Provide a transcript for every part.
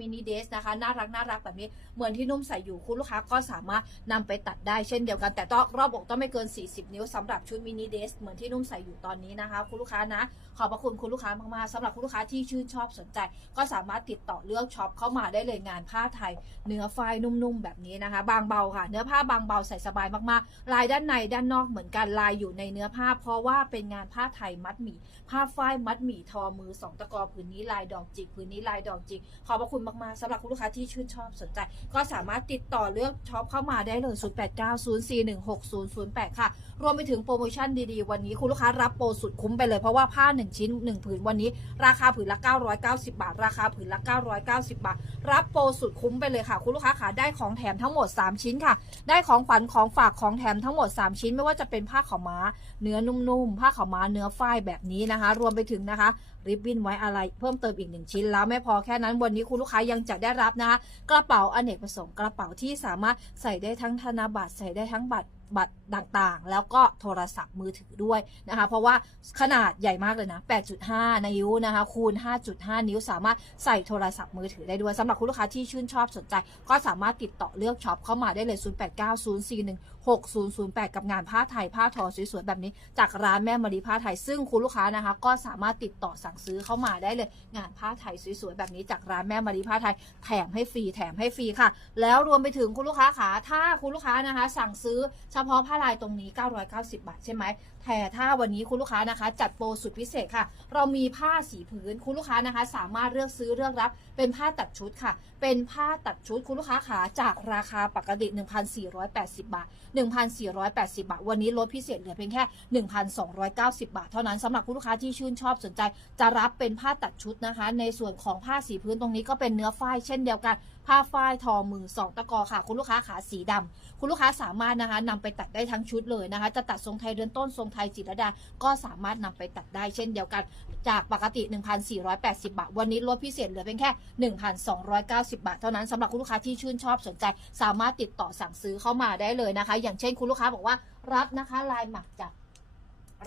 มินิเดสนะคะน่ารักน่ารักแบบนี้เหมือนที่นุ่มใส่อยู่คุณลูกค้าก็สามารถนำไปตัดได้เช่นเดียวกันแต่ต้องรอบอกต้องไม่เกิน 40 นิ้วสำหรับชุดมินิเดสเหมือนที่นุ่มใส่อยู่ตอนนี้นะคะ คุณลูกค้านะ ขอบพระคุณคุณลูกค้ามากๆสำหรับคุณลูกค้าที่ชื่นชอบสนใจ ก็สามารถติดต่อเลือกช็อปเข้ามาได้เลยงานผ้าไทย เนื้อฝ้ายนุ่มๆแบบนี้นะคะ บางเบาค่ะ เนื้อผ้าบางเบาใส่สบายมากๆ ลายด้านในด้านนอกเหมือนกันลายอยู่ในเนื้อผ้า เพราะว่าเป็นงานผ้าไทยมัดหมี่ผ้าฝ้ายมัดหมี่ทอมือสองตะกอผืนนี้ลายดอกจิกผืนนี้ลายดอกจิกขอบพระคุณมากๆสำหรับคุณลูกค้าที่ชื่นชอบสนใจ ก็สามารถติดต่อเลือกช็อปเข้ามาได้เลย 0890416008 ค่ะ รวมไปถึงโปรโมชั่นดีๆ วันนี้คุณลูกค้ารับโปรสุดคุ้มไปเลยเพราะว่าผ้า 1 ชิ้น 1 ผืนวันนี้ ราคาผืนละ 990 บาท ราคาผืนละ 990 บาท รับโปรสุดคุ้มไปเลยค่ะ คุณลูกค้าขาได้ของแถมทั้งหมด 3 ชิ้นค่ะ ได้ของขวัญของฝากของแถมทั้งหมด 3 ชิ้น ไม่ว่าจะเป็นผ้าขาวม้า เนื้อนุ่มๆผ้าขาวม้าเนื้อฝ้ายแบบนี้นะคะ รวมไปถึงนะคะ ริบบิ้นไว้อะไรเพิ่มเติมอีกหนึ่งชิ้นแล้วไม่พอแค่นั้นวันนี้คุณลูกค้ายังจะได้รับนะคะกระเป๋าอเนกประสงค์กระเป๋าที่สามารถใส่ได้ทั้งธนบัตรใส่ได้ทั้งบัตร บัตรต่างๆ แล้วก็โทรศัพท์มือถือด้วยนะคะ เพราะว่าขนาดใหญ่มากเลยนะ 8.5 นิ้วนะคะ คูณ 5.5 นิ้วสามารถใส่โทรศัพท์มือถือได้ด้วยสำหรับคุณลูกค้าที่ชื่นชอบสนใจ ก็สามารถติดต่อเลือกช็อปเข้ามาได้เลย 0890416008 กับงานผ้าไทยผ้าทอสวยๆแบบนี้ จากร้านแม่มารีผ้าไทย ซึ่งคุณลูกค้านะคะ ก็สามารถติดต่อสั่งซื้อเข้ามาได้เลย งานผ้าไทยสวยๆแบบนี้จากร้านแม่มารีผ้าไทยแถมให้ฟรีแถมให้ฟรีค่ะ แล้วรวมไปถึงคุณลูกค้าขาถ้าคุณลูกค้านะคะ สั่งซื้อพาะผ้าลายตรงนี้ 990 บาทใช่ไหมแต่ถ้าวันนี้คุณลูกค้านะคะ จัดโปรสุดพิเศษค่ะ เรามีผ้าสีพื้นคุณลูกค้านะคะ สามารถเลือกซื้อเลือกรับ เป็นผ้าตัดชุดค่ะ เป็นผ้าตัดชุดคุณลูกค้าขาจากราคาปกติ 1,480 บาท 1,480 บาท วันนี้ลดพิเศษเหลือเพียงแค่ 1,290 บาท เท่านั้นสำหรับคุณลูกค้าที่ชื่นชอบสนใจ จะรับเป็นผ้าตัดชุดนะคะ ในส่วนของผ้าสีพื้นตรงนี้ก็เป็นเนื้อฝ้ายเช่นเดียวกัน ผ้าฝ้ายทอมือสองตะกอค่ะ คุณลูกค้าขาสีดำคุณลูกค้าสามารถนะคะนำไปตัดได้ทั้งชุดเลยนะคะ จะตัดทรงไทยเรือนต้นทรงไทยจิตรดา ก็สามารถนำไปตัดได้เช่นเดียวกัน จากปกติ 1,480 บาท วันนี้ลดพิเศษเหลือเพียงแค่ 1,290 บาท เท่านั้นสำหรับคุณลูกค้าที่ชื่นชอบสนใจ สามารถติดต่อสั่งซื้อเข้ามาได้เลยนะคะ อย่างเช่นคุณลูกค้าบอกว่ารับนะคะลายหมักจาก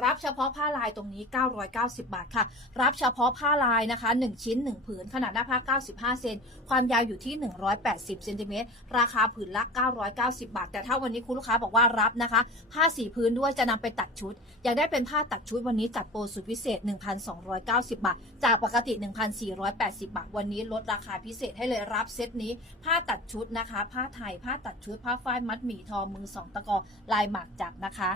รับเฉพาะผ้าลายตรงนี้ 990 บาทค่ะ รับเฉพาะผ้าลายนะคะ 1 ชิ้น 1 ผืน ขนาดหน้าผ้า 95 เซน ความยาวอยู่ที่ 180 เซนติเมตร ราคาผืนละ 990 บาท แต่ถ้าวันนี้คุณลูกค้าบอกว่ารับนะคะ ผ้าสีพื้นด้วยจะนำไปตัดชุด อยากได้เป็นผ้าตัดชุดวันนี้จัดโปรสุดพิเศษ 1,290 บาท จากปกติ 1,480 บาท วันนี้ลดราคาพิเศษให้เลยรับเซตนี้ ผ้าตัดชุดนะคะ ผ้าไทย ผ้าตัดชุด ผ้าฝ้ายมัดหมี่ทอมือสองตะกอลายหมากจับนะคะ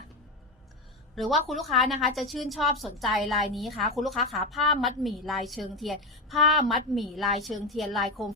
หรือว่าคุณลูกค้านะคะจะชื่นชอบสนใจลายนี้ค่ะ คุณลูกค้าขาผ้ามัดหมี่ลายเชิงเทียน ผ้ามัดหมี่ลายเชิงเทียนลายโคม